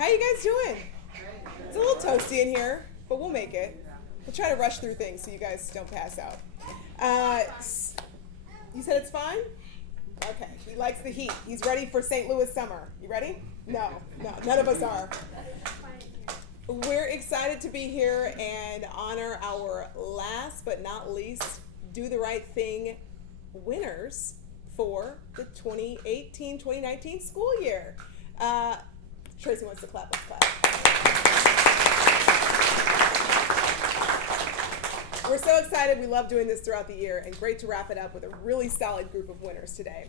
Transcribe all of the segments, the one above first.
How you guys doing? It's a little toasty in here, but we'll make it. We'll try to rush through things so you guys don't pass out. You said it's fine? Okay, he likes the heat. He's ready for St. Louis summer. You ready? No, none of us are. We're excited to be here and honor our last but not least Do the Right Thing winners for the 2018-2019 school year. Tracy wants to clap. Let's clap. We're so excited. We love doing this throughout the year, and great to wrap it up with a really solid group of winners today.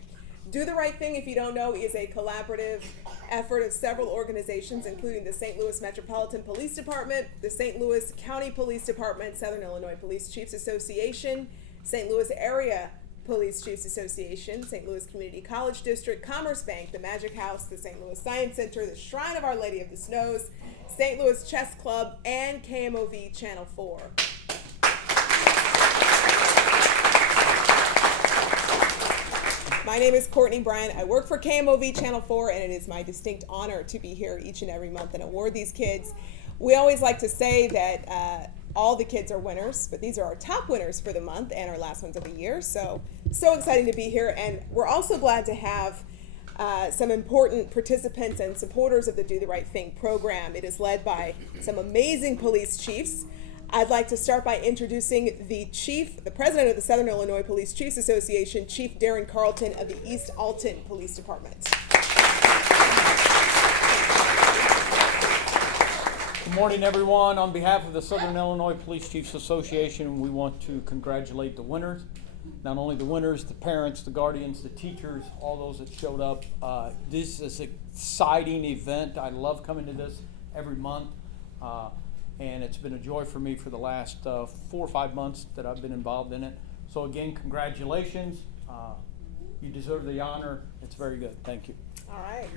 Do the Right Thing, if you don't know, is a collaborative effort of several organizations, including the St. Louis Metropolitan Police Department, the St. Louis County Police Department, Southern Illinois Police Chiefs Association, St. Louis Area Police Chiefs Association, St. Louis Community College District, Commerce Bank, the Magic House, the St. Louis Science Center, the Shrine of Our Lady of the Snows, St. Louis Chess Club, and KMOV Channel 4. My name is Courtney Bryant. I work for KMOV Channel 4, and it is my distinct honor to be here each and every month and award these kids. We always like to say that all the kids are winners, but these are our top winners for the month and our last ones of the year. So exciting to be here, and we're also glad to have some important participants and supporters of the Do the Right Thing program. It is led by some amazing police chiefs. I'd like to start by introducing the president of the Southern Illinois Police Chiefs Association, Chief Darren Carlton of the East Alton Police Department. Good morning, everyone. On behalf of the Southern Illinois Police Chiefs Association, we want to congratulate the winners. Not only the winners, the parents, the guardians, the teachers, all those that showed up. This is an exciting event. I love coming to this every month. And it's been a joy for me for the last 4 or 5 months that I've been involved in it. So again, congratulations. You deserve the honor. It's very good. Thank you. All right.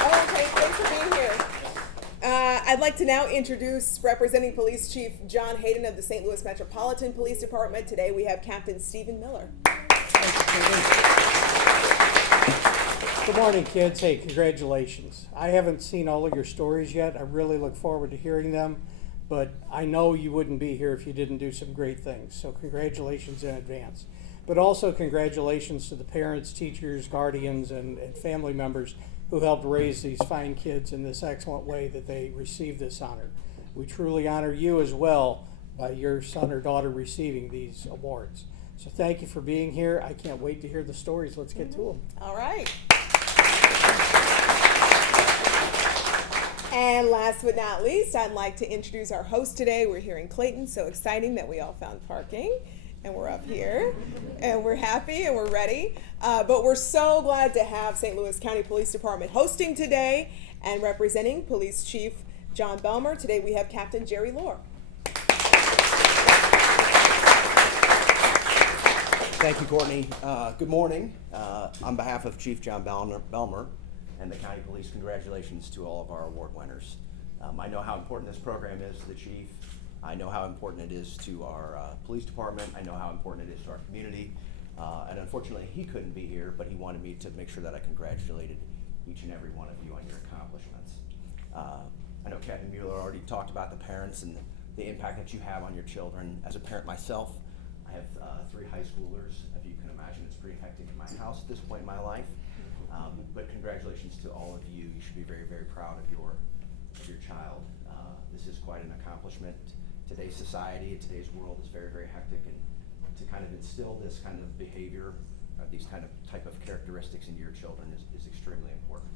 Okay, thanks for being here. I'd like to now introduce representing Police Chief John Hayden of the St. Louis Metropolitan Police Department. Today we have Captain Stephen Miller. Good morning, kids. Hey, congratulations. I haven't seen all of your stories yet. I really look forward to hearing them, but I know you wouldn't be here if you didn't do some great things. So congratulations in advance. But also congratulations to the parents, teachers, guardians, and family members who helped raise these fine kids in this excellent way that they received this honor. We truly honor you as well by your son or daughter receiving these awards. So thank you for being here. I can't wait to hear the stories. Let's get to them. All right. And last but not least, I'd like to introduce our host today. We're here in Clayton. So exciting that we all found parking. And we're up here. And we're happy and we're ready. But we're so glad to have St. Louis County Police Department hosting today and representing Police Chief John Belmer. Today we have Captain Jerry Lohr. Thank you, Courtney. Good morning. On behalf of Chief John Belmer and the County Police, congratulations to all of our award winners. I know how important this program is to the Chief. I know how important it is to our police department. I know how important it is to our community. And unfortunately, he couldn't be here, but he wanted me to make sure that I congratulated each and every one of you on your accomplishments. I know Captain Mueller already talked about the parents and the impact that you have on your children. As a parent myself, I have 3 high schoolers. If you can imagine, it's pretty hectic in my house at this point in my life. But congratulations to all of you. You should be very, very proud of your child. This is quite an accomplishment. Today's society, today's world is very, very hectic, and to kind of instill this kind of behavior, these kind of type of characteristics into your children is extremely important.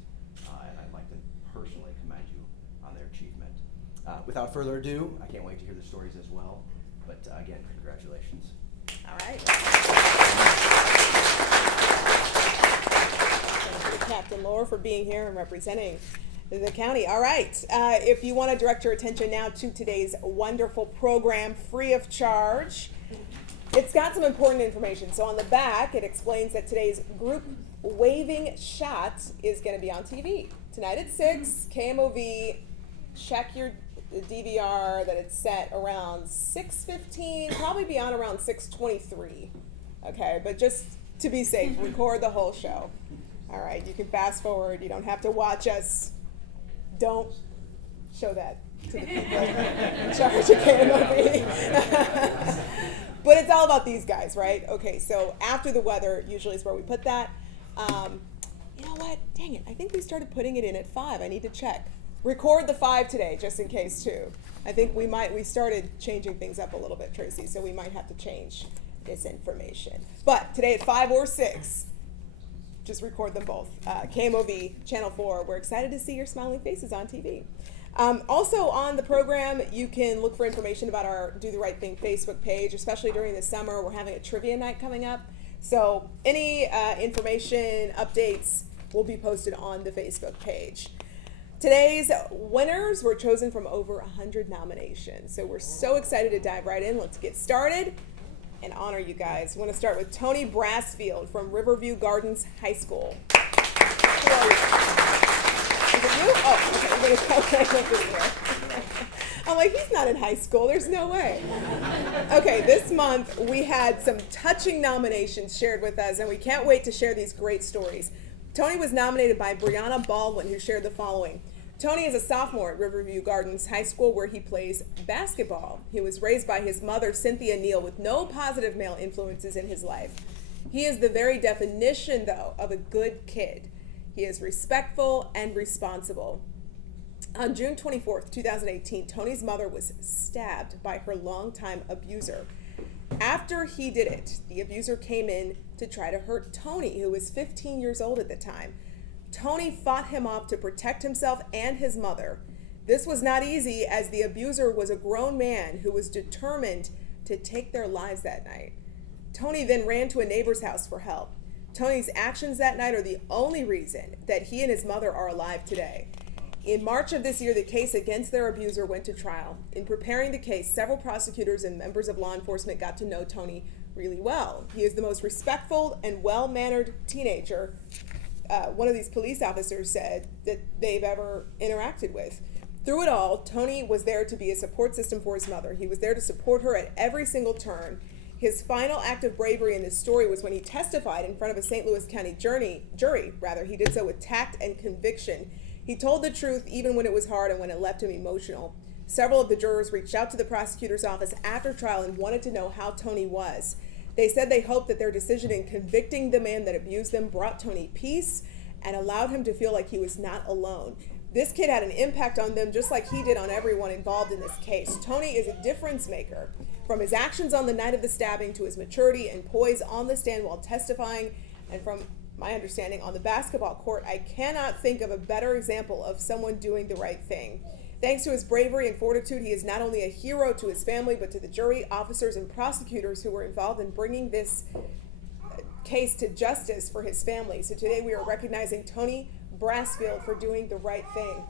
And I'd like to personally commend you on their achievement. Without further ado, I can't wait to hear the stories as well. But again, congratulations. All right. Thank you, Captain Lohr, for being here and representing the county. All right. If you want to direct your attention now to today's wonderful program, free of charge, it's got some important information. So on the back, it explains that today's group waving shot is going to be on TV tonight at 6. KMOV. Check your DVR that it's set around 6:15, probably be on around 6:23. Okay, but just to be safe, record the whole show. All right, you can fast forward. You don't have to watch us. Don't show that to the people in charge of KMOV. But it's all about these guys, right? Okay, so after the weather usually is where we put that. You know what? Dang it. I think we started putting it in at 5. I need to check. Record the 5 today, just in case, too. I think we started changing things up a little bit, Tracy, so we might have to change this information. But today at 5 or 6, just record them both. KMOV, Channel 4. We're excited to see your smiling faces on TV. Also on the program, you can look for information about our Do the Right Thing Facebook page, especially during the summer. We're having a trivia night coming up. So any information, updates will be posted on the Facebook page. Today's winners were chosen from over 100 nominations. So we're so excited to dive right in. Let's get started and honor you guys. I want to start with Tony Brassfield from Riverview Gardens High School. Who are you? Is it you? Oh, okay. We're going to come right over here. I'm like, he's not in high school. There's no way. Okay, this month we had some touching nominations shared with us, and we can't wait to share these great stories. Tony was nominated by Brianna Baldwin, who shared the following. Tony is a sophomore at Riverview Gardens High School, where he plays basketball. He was raised by his mother, Cynthia Neal, with no positive male influences in his life. He is the very definition, though, of a good kid. He is respectful and responsible. On June 24th, 2018, Tony's mother was stabbed by her longtime abuser. After he did it, the abuser came in to try to hurt Tony, who was 15 years old at the time. Tony fought him off to protect himself and his mother. This was not easy, as the abuser was a grown man who was determined to take their lives that night. Tony then ran to a neighbor's house for help. Tony's actions that night are the only reason that he and his mother are alive today. In March of this year, the case against their abuser went to trial. In preparing the case, several prosecutors and members of law enforcement got to know Tony really well. He is the most respectful and well-mannered teenager, one of these police officers said, that they've ever interacted with. Through it all, Tony was there to be a support system for his mother. He was there to support her at every single turn. His final act of bravery in this story was when he testified in front of a St. Louis County jury. He did so with tact and conviction. He told the truth even when it was hard and when it left him emotional. Several of the jurors reached out to the prosecutor's office after trial and wanted to know how Tony was. They said they hoped that their decision in convicting the man that abused them brought Tony peace and allowed him to feel like he was not alone. This kid had an impact on them just like he did on everyone involved in this case. Tony is a difference maker. From his actions on the night of the stabbing to his maturity and poise on the stand while testifying, and from my understanding on the basketball court, I cannot think of a better example of someone doing the right thing. Thanks to his bravery and fortitude, he is not only a hero to his family, but to the jury, officers, and prosecutors who were involved in bringing this case to justice for his family. So today we are recognizing Tony Brassfield for doing the right thing.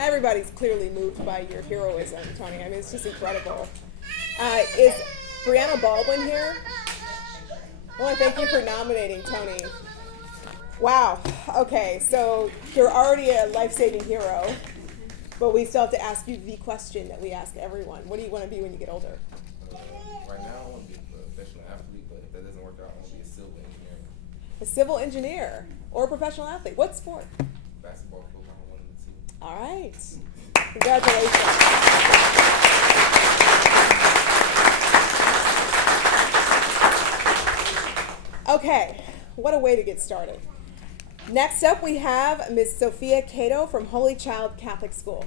Everybody's clearly moved by your heroism, Tony. I mean, it's just incredible. Is Brianna Baldwin here? I want to thank you for nominating Tony. Wow. Okay, so you're already a life-saving hero, but we still have to ask you the question that we ask everyone. What do you want to be when you get older? Right now, I want to be a professional athlete, but if that doesn't work out, I want to be a civil engineer. A civil engineer or a professional athlete. What sport? Basketball, football, one of the two. All right. Congratulations. Okay, what a way to get started. Next up, we have Ms. Sophia Cato from Holy Child Catholic School.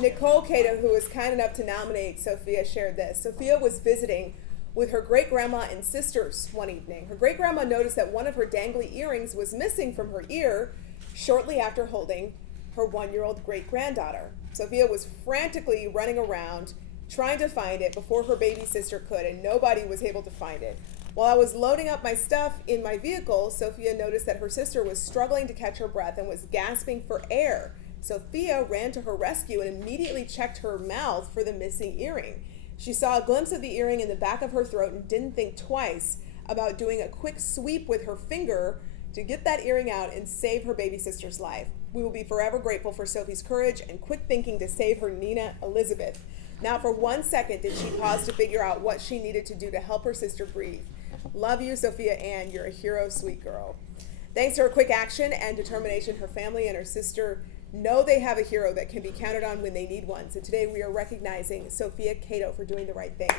Nicole Cato, who was kind enough to nominate Sophia, shared this. Sophia was visiting with her great-grandma and sisters one evening. Her great-grandma noticed that one of her dangly earrings was missing from her ear shortly after holding her 1-year-old great-granddaughter. Sophia was frantically running around trying to find it before her baby sister could, and nobody was able to find it. While I was loading up my stuff in my vehicle, Sophia noticed that her sister was struggling to catch her breath and was gasping for air. Sophia ran to her rescue and immediately checked her mouth for the missing earring. She saw a glimpse of the earring in the back of her throat and didn't think twice about doing a quick sweep with her finger to get that earring out and save her baby sister's life. We will be forever grateful for Sophie's courage and quick thinking to save her Nina Elizabeth. Now, for 1 second, did she pause to figure out what she needed to do to help her sister breathe. Love you, Sophia Ann. You're a hero, sweet girl. Thanks to her quick action and determination, her family and her sister know they have a hero that can be counted on when they need one. So today we are recognizing Sophia Cato for doing the right thing.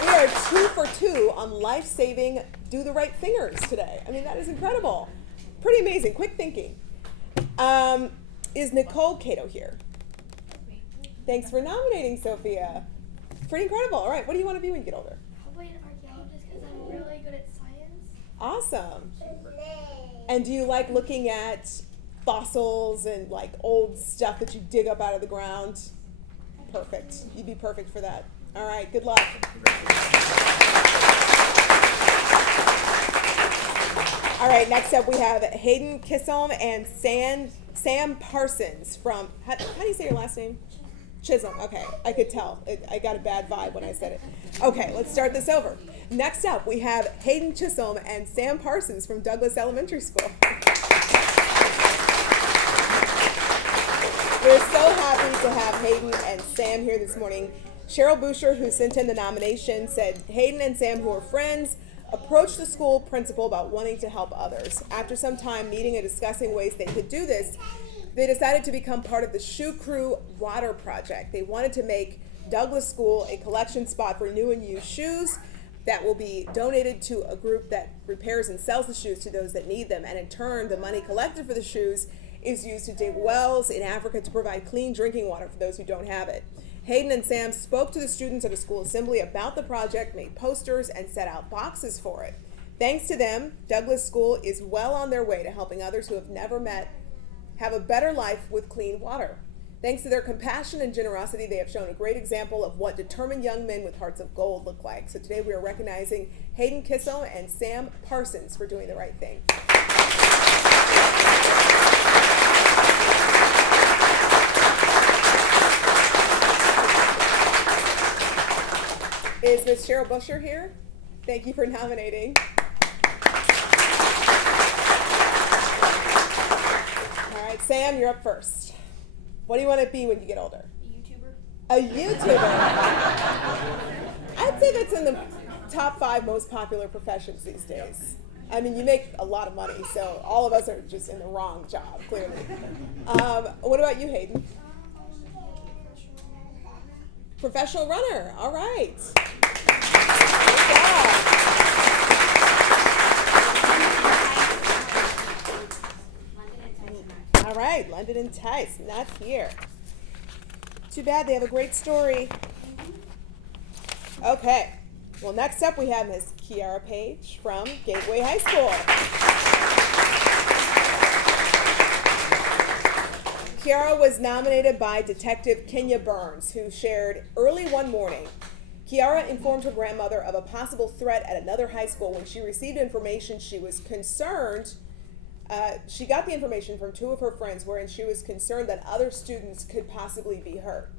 We are 2 for 2 on life-saving do the right thingers today. I mean, that is incredible. Pretty amazing. Quick thinking. Is Nicole Cato here? Thanks for nominating, Sophia. Pretty incredible. All right, what do you want to be when you get older? Probably an archaeologist because I'm really good at science. Awesome. And do you like looking at fossils and like old stuff that you dig up out of the ground? Perfect. You'd be perfect for that. All right, good luck. All right, next up we have Hayden Kisholm and Sam Parsons from, how do you say your last name? Chisholm. Okay, I could tell. I got a bad vibe when I said it. Okay, let's start this over. Next up, we have Hayden Chisholm and Sam Parsons from Douglas Elementary School. We're so happy to have Hayden and Sam here this morning. Cheryl Boucher, who sent in the nomination, said Hayden and Sam, who are friends, approached the school principal about wanting to help others. After some time meeting and discussing ways they could do this, they decided to become part of the Shoe Crew Water Project. They wanted to make Douglas School a collection spot for new and used shoes that will be donated to a group that repairs and sells the shoes to those that need them. And in turn, the money collected for the shoes is used to dig wells in Africa to provide clean drinking water for those who don't have it. Hayden and Sam spoke to the students at a school assembly about the project, made posters, and set out boxes for it. Thanks to them, Douglas School is well on their way to helping others who have never met have a better life with clean water. Thanks to their compassion and generosity, they have shown a great example of what determined young men with hearts of gold look like. So today we are recognizing Hayden Kisholm and Sam Parsons for doing the right thing. Is Miss Cheryl Busher here? Thank you for nominating. All right, Sam, you're up first. What do you want to be when you get older? A YouTuber. A YouTuber. I'd say that's in the top 5 most popular professions these days. I mean, you make a lot of money, so all of us are just in the wrong job, clearly. What about you, Hayden? Professional runner. All right. Good job. All right, London and Tice, not here. Too bad, they have a great story. Okay, well, next up we have Ms. Kiara Page from Gateway High School. Kiara was nominated by Detective Kenya Burns, who shared early one morning. Kiara informed her grandmother of a possible threat at another high school. When she received information, she was concerned. She got the information from 2 of her friends wherein she was concerned that other students could possibly be hurt.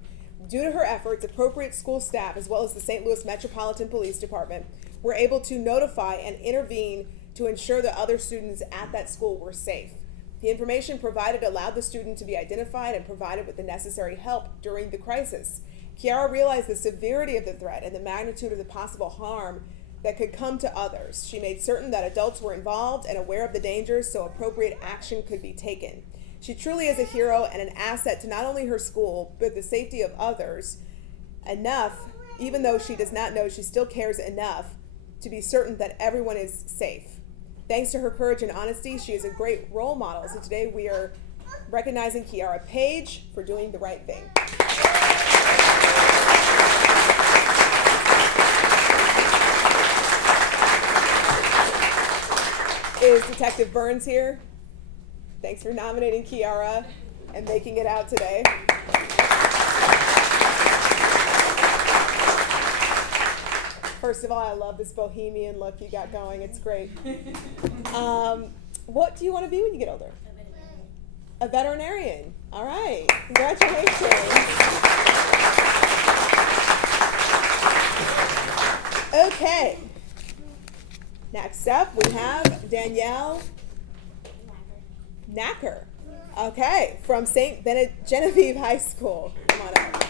Due to her efforts, appropriate school staff, as well as the St. Louis Metropolitan Police Department, were able to notify and intervene to ensure that other students at that school were safe. The information provided allowed the student to be identified and provided with the necessary help during the crisis. Kiara realized the severity of the threat and the magnitude of the possible harm that could come to others. She made certain that adults were involved and aware of the dangers so appropriate action could be taken. She truly is a hero and an asset to not only her school, but the safety of others. Enough, even though she does not know, she still cares enough to be certain that everyone is safe. Thanks to her courage and honesty, she is a great role model. So today we are recognizing Kiara Page for doing the right thing. Is Detective Burns here? Thanks for nominating Kiara and making it out today. First of all, I love this bohemian look you got going. It's great. What do you want to be when you get older? A veterinarian. All right. Congratulations. Okay. Next up, we have Danielle Knacker. Okay, from St. Genevieve High School. Come on up.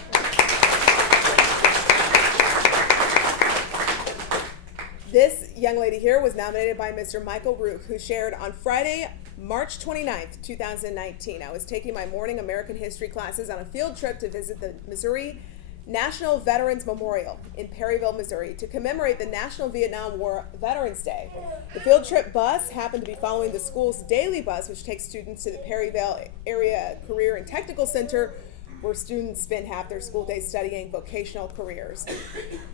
This young lady here was nominated by Mr. Michael Rook, who shared on Friday, March 29th, 2019. I was taking my morning American history classes on a field trip to visit the Missouri National Veterans Memorial in Perryville, Missouri, to commemorate the National Vietnam War Veterans Day. The field trip bus happened to be following the school's daily bus, which takes students to the Perryville Area Career and Technical Center, where students spend half their school day studying vocational careers.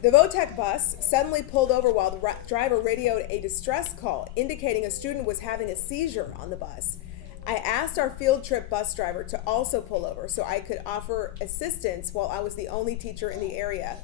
The VOTEC bus suddenly pulled over while the driver radioed a distress call indicating a student was having a seizure on the bus. I asked our field trip bus driver to also pull over so I could offer assistance while I was the only teacher in the area.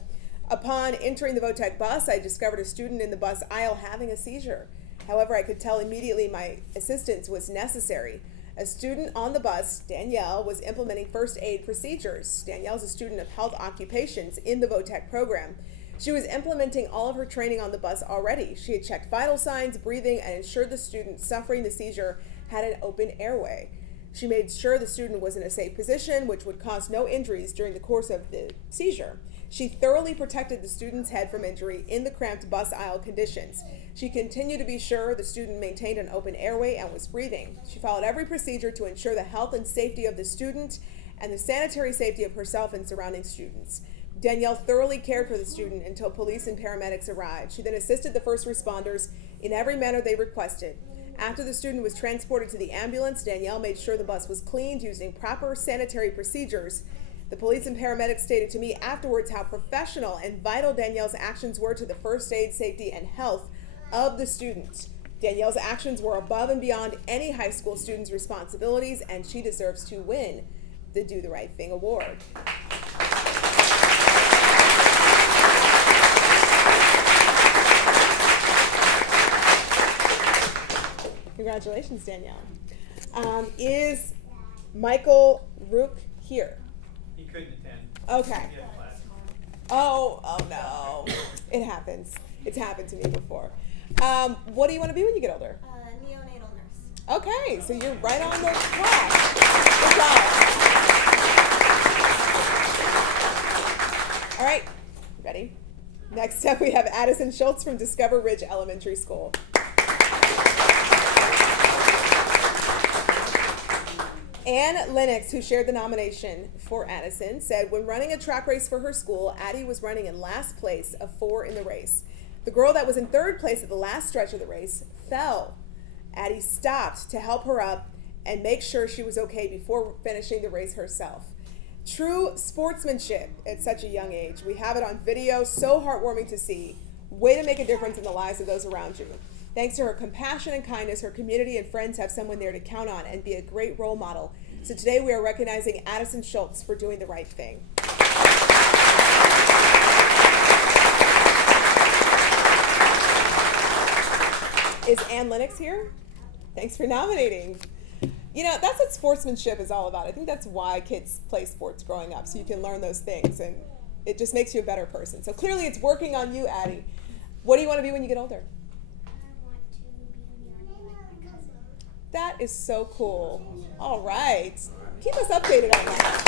Upon entering the VOTEC bus, I discovered a student in the bus aisle having a seizure. However, I could tell immediately my assistance was necessary. A student on the bus, Danielle, was implementing first aid procedures. Danielle's a student of health occupations in the VOTEC program. She was implementing all of her training on the bus already. She had checked vital signs, breathing, and ensured the student suffering the seizure had an open airway. She made sure the student was in a safe position, which would cause no injuries during the course of the seizure. She thoroughly protected the student's head from injury in the cramped bus aisle conditions. She continued to be sure the student maintained an open airway and was breathing. She followed every procedure to ensure the health and safety of the student and the sanitary safety of herself and surrounding students. Danielle thoroughly cared for the student until police and paramedics arrived. She then assisted the first responders in every manner they requested. After the student was transported to the ambulance, Danielle made sure the bus was cleaned using proper sanitary procedures. The police and paramedics stated to me afterwards how professional and vital Danielle's actions were to the first aid, safety, and health of the student. Danielle's actions were above and beyond any high school student's responsibilities, and she deserves to win the Do the Right Thing Award. Congratulations, Danielle. Is Michael Rook here? He couldn't attend. Okay. He had class. Oh no. It happens. It's happened to me before. What do you want to be when you get older? Neonatal nurse. Okay, so you're right on the track. Good job. All right, ready? Next up, we have Addison Schultz from Discover Ridge Elementary School. Ann Lennox, who shared the nomination for Addison, said when running a track race for her school, Addie was running in last place of 4 in the race. The girl that was in 3rd place at the last stretch of the race fell. Addie stopped to help her up and make sure she was okay before finishing the race herself. True sportsmanship at such a young age. We have it on video, so heartwarming to see. Way to make a difference in the lives of those around you. Thanks to her compassion and kindness, her community and friends have someone there to count on and be a great role model. So today we are recognizing Addison Schultz for doing the right thing. Is Ann Lennox here? Thanks for nominating. You know, that's what sportsmanship is all about. I think that's why kids play sports growing up, so you can learn those things, and it just makes you a better person. So clearly it's working on you, Addie. What do you want to be when you get older? That is so cool. All right. Keep us updated on that.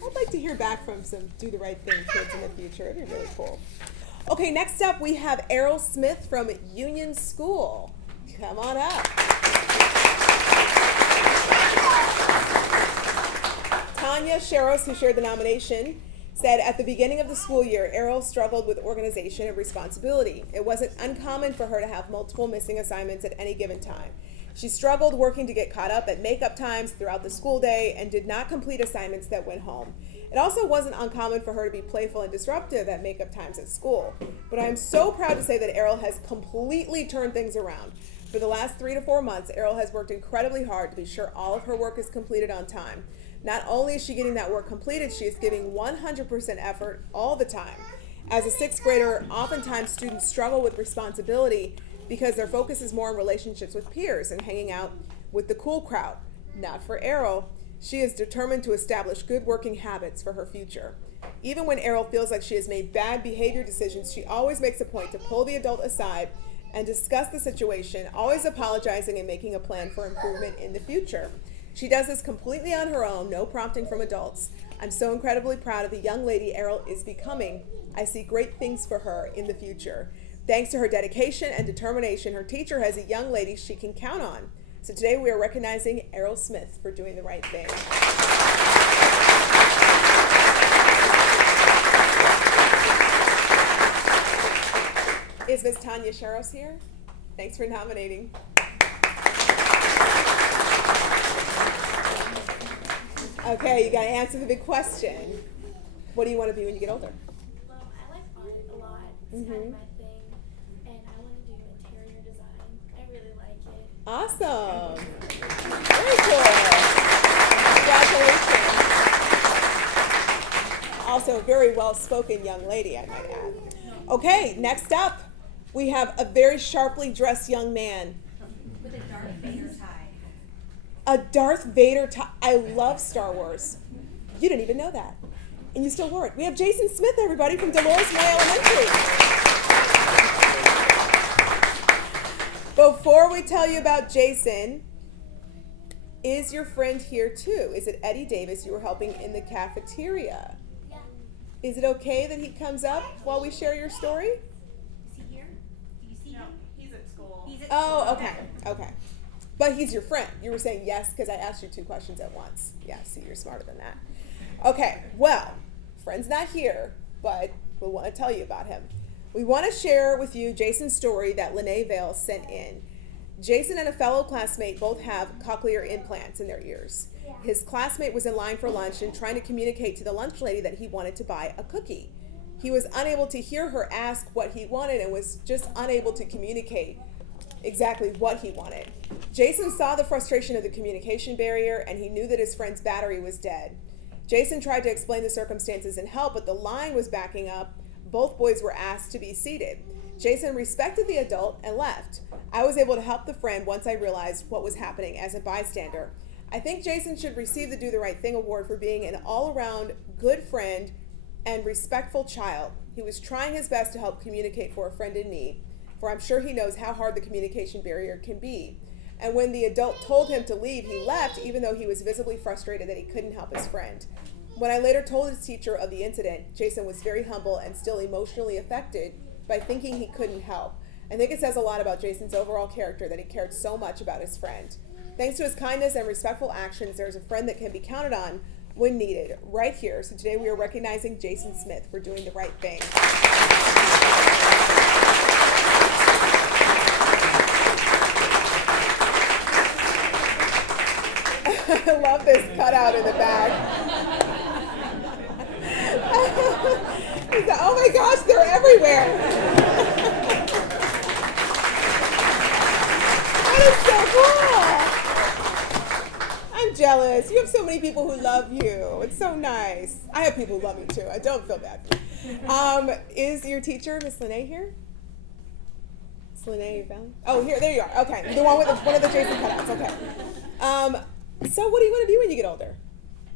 I'd like to hear back from some Do the Right Thing kids in the future. It'd be really cool. Okay, next up we have Errol Smith from Union School. Come on up. Tanya Sharos, who shared the nomination, said at the beginning of the school year, Errol struggled with organization and responsibility. It wasn't uncommon for her to have multiple missing assignments at any given time. She struggled working to get caught up at makeup times throughout the school day and did not complete assignments that went home. It also wasn't uncommon for her to be playful and disruptive at makeup times at school. But I am so proud to say that Errol has completely turned things around. For the last 3 to 4 months, Errol has worked incredibly hard to be sure all of her work is completed on time. Not only is she getting that work completed, she is giving 100% effort all the time. As a sixth grader, oftentimes students struggle with responsibility because their focus is more on relationships with peers and hanging out with the cool crowd. Not for Errol. She is determined to establish good working habits for her future. Even when Errol feels like she has made bad behavior decisions, she always makes a point to pull the adult aside and discuss the situation, always apologizing and making a plan for improvement in the future. She does this completely on her own, no prompting from adults. I'm so incredibly proud of the young lady Errol is becoming. I see great things for her in the future. Thanks to her dedication and determination, her teacher has a young lady she can count on. So today we are recognizing Errol Smith for doing the right thing. Is Miss Tanya Sharos here? Thanks for nominating. Okay, you gotta answer the big question. What do you want to be when you get older? Well, I like art a lot. It's kind of my thing. And I want to do interior design. I really like it. Awesome. Very cool. Congratulations. Also, very well-spoken young lady, I might add. Okay, next up, we have a very sharply dressed young man. With a Darth Vader tie. A Darth Vader tie. I love Star Wars. You didn't even know that. And you still wore it. We have Jason Smith, everybody, from Dolores Moy Elementary. Before we tell you about Jason, is your friend here too? Is it Eddie Davis you were helping in the cafeteria? Yeah. Is it okay that he comes up while we share your story? Is he here? Do you see him? He's at school. He's at Oh, school. okay, okay. But he's your friend. You were saying yes because I asked you 2 questions at once. Yeah, see, you're smarter than that. Okay, well, friend's not here, but we want to tell you about him. We want to share with you Jason's story that Lene Vale sent in. Jason and a fellow classmate both have cochlear implants in their ears. His classmate was in line for lunch and trying to communicate to the lunch lady that he wanted to buy a cookie. He was unable to hear her ask what he wanted and was just unable to communicate exactly what he wanted. Jason saw the frustration of the communication barrier and he knew that his friend's battery was dead. Jason tried to explain the circumstances and help, but the line was backing up. Both boys were asked to be seated. Jason respected the adult and left. I was able to help the friend once I realized what was happening as a bystander. I think Jason should receive the Do the Right Thing award for being an all-around good friend and respectful child. He was trying his best to help communicate for a friend in need, for I'm sure he knows how hard the communication barrier can be. And when the adult told him to leave, he left, even though he was visibly frustrated that he couldn't help his friend. When I later told his teacher of the incident, Jason was very humble and still emotionally affected by thinking he couldn't help. I think it says a lot about Jason's overall character that he cared so much about his friend. Thanks to his kindness and respectful actions, there's a friend that can be counted on when needed, right here. So today we are recognizing Jason Smith for doing the right thing. I love this cutout in the back. He's like, oh my gosh, they're everywhere. That is so cool. I'm jealous. You have so many people who love you. It's so nice. I have people who love me too. I don't feel bad for you. Is your teacher, Miss Lene, here? Miss Lene, you found? Oh, here, there you are. Okay, the one with one of the Jason cutouts. Okay. So what do you want to be when you get older?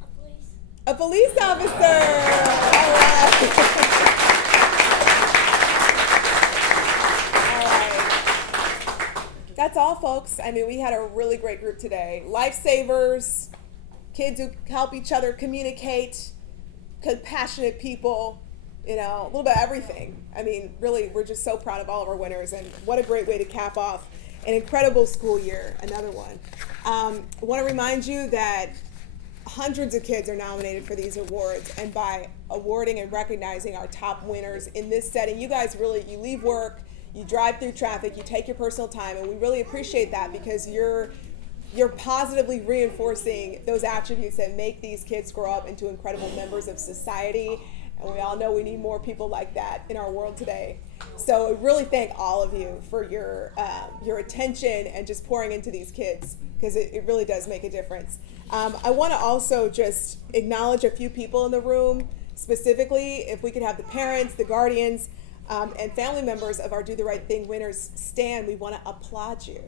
A police. A police officer. All right. All right. That's all, folks. I mean, we had a really great group today. Lifesavers, kids who help each other communicate, compassionate people, you know, a little bit of everything. I mean, really, we're just so proud of all of our winners, and what a great way to cap off an incredible school year, another one. I want to remind you that hundreds of kids are nominated for these awards, and by awarding and recognizing our top winners in this setting, you guys really, you leave work, you drive through traffic, you take your personal time, and we really appreciate that because you're positively reinforcing those attributes that make these kids grow up into incredible members of society. And we all know we need more people like that in our world today. So I really thank all of you for your attention and just pouring into these kids, because it really does make a difference. I want to also just acknowledge a few people in the room, specifically if we could have the parents, the guardians, and family members of our Do the Right Thing winners stand. We want to applaud you.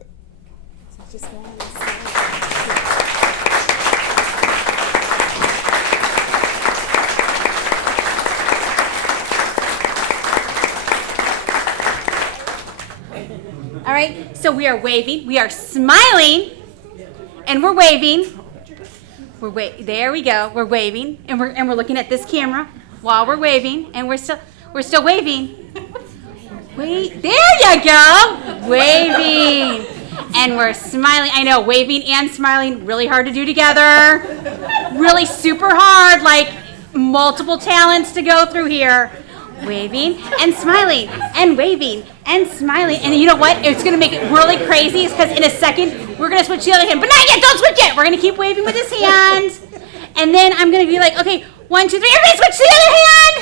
So just go on and stand. All right, so we are waving, we are smiling, and we're waving. There we go. We're waving, and we're looking at this camera while we're waving, and we're still waving. Wait, there you go. Waving, and we're smiling. I know, waving and smiling, really hard to do together. Really super hard, like multiple talents to go through here. Waving and smiling and waving and smiling. And you know what? It's going to make it really crazy because in a second, we're going to switch the other hand. But not yet. Don't switch it. We're going to keep waving with his hand. And then I'm going to be like, okay, 1, 2, 3. Everybody switch to the other hand.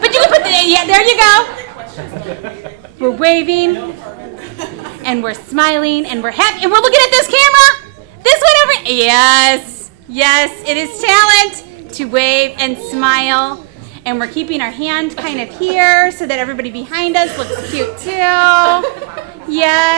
But you can put yeah, there you go. We're waving and we're smiling and we're happy. And we're looking at this camera. This one over. Yes. Yes, it is talent to wave and smile. And we're keeping our hand kind of here so that everybody behind us looks cute too. Yes.